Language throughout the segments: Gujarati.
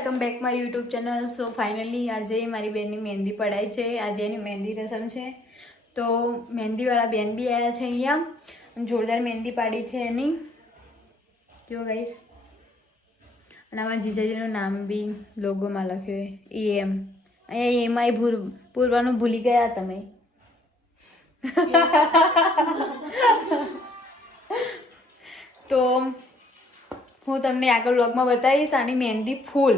Welcome back my YouTube channel. So finally આજે મારી બેનની મહેંદી પડાઈ છે. આજે એની મહેંદી રસમ છે, તો મહેંદીવાળા બેન બી આવ્યા છે અહીંયા. જોરદાર મહેંદી પાડી છે એની, જો ગાઈસ. અને અમારા જીજાજીનું નામ બી લોગોમાં લખ્યું EM. અહીંયા એમાંય પૂરવાનું ભૂલી ગયા તમે. તો હું તમને આગળ વ્લોગમાં બતાવીશ આની મહેંદી ફૂલ,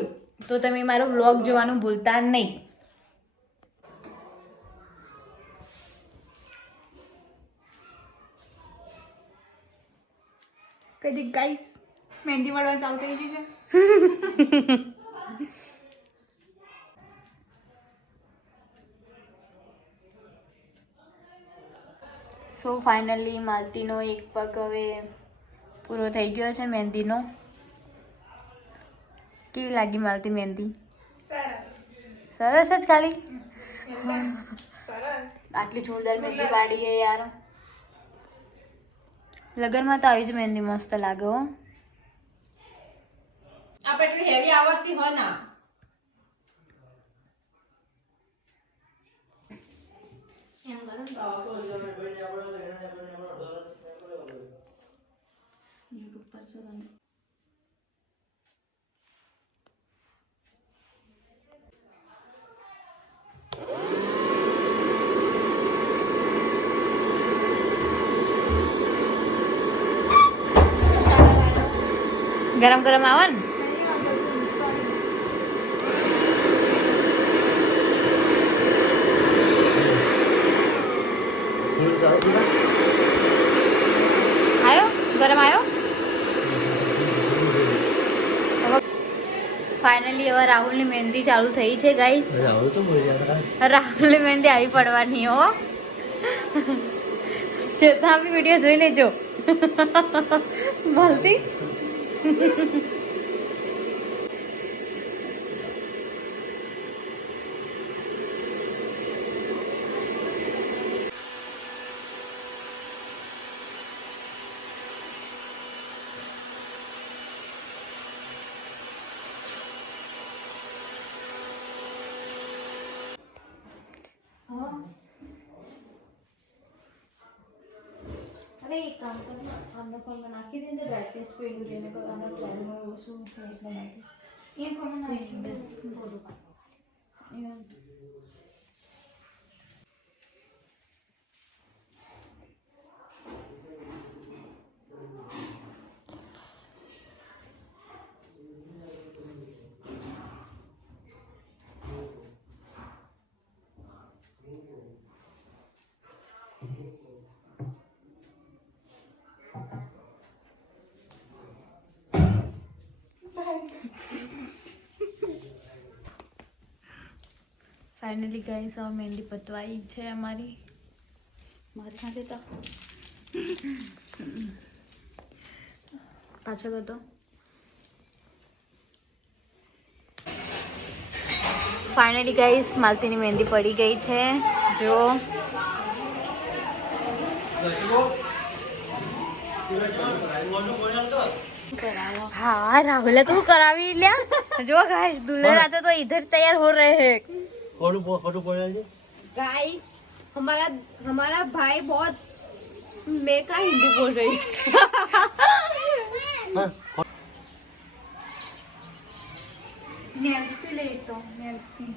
તો તમે મારો વ્લોગ જોવાનું ભૂલતા નહીં. કદી ગાઈસ મહેંદી વાળવા ચાલુ કરી દીધી છે. સો ફાઇનલી માલતીનો એક પગ હવે પૂરો થઈ ગયો છે મહેંદીનો. કેવી લાગી માલતી મહેંદી? સરસ સરસ જ ખાલી. સરસ. આટલી જોરદાર મહેંદી પાડી છે યાર. લગનમાં તો આવી જ મહેંદી મસ્ત લાગે હો. આપણે એટલી હેવી આવડતી હોય ના. ગરમ ગરમ આવે ને. આયો ગરમ આયો. ફાઇનલી હવે રાહુલની મહેંદી ચાલુ થઈ છે ગાઈસ. રાહુલની મહેંદી આવી પડવાની હો. જતા બી વિડીયો જોઈ લેજો. મળતી અરે એક કામ કર, આનો ફોનમાં નાખી દે ને બ્રાઇટનેસ પેલું લઈને આનો ટ્રેલમાં ઓછું એટલે નાખી એ ફોનમાં નાખી દે થોડું. ફાઇનલી ગાઈસ હવે મહેંદી પતવાઈ છે અમારી. મારે ક્યાં જતા પાછો કરતો. ફાઇનલી ગાઈસ માલતીની મહેંદી પડી ગઈ છે. જો हाँ राहुल तू करावी लिया जो गाइस दूल्हे राजा तो इधर तैयार हो रहे हैं. गाइस हमारा भाई बहुत मैं का हिंदी बोल रही नेल्स ले तो नेल्स की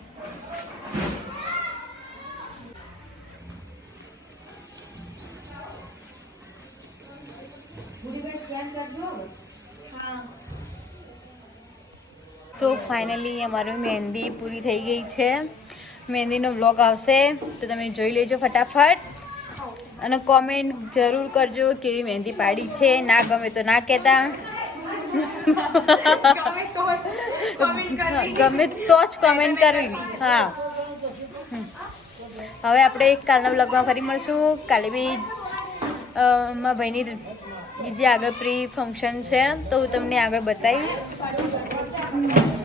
સો ફાઇનલી અમારી મહેંદી પૂરી થઈ ગઈ છે. મહેંદીનો વ્લોગ આવશે તો તમે જોઈ લેજો ફટાફટ, અને કોમેન્ટ જરૂર કરજો કેવી મહેંદી પાડી છે. ના ગમે તો ના કહેતા, ગમે તો જ કોમેન્ટ કરવી. હા, હવે આપણે કાલના વ્લોગમાં ફરી મળશું. કાલે બી મારા ભાઈની બીજી આગળ પ્રી ફંક્શન છે તો હું તમને આગળ બતાવીશ.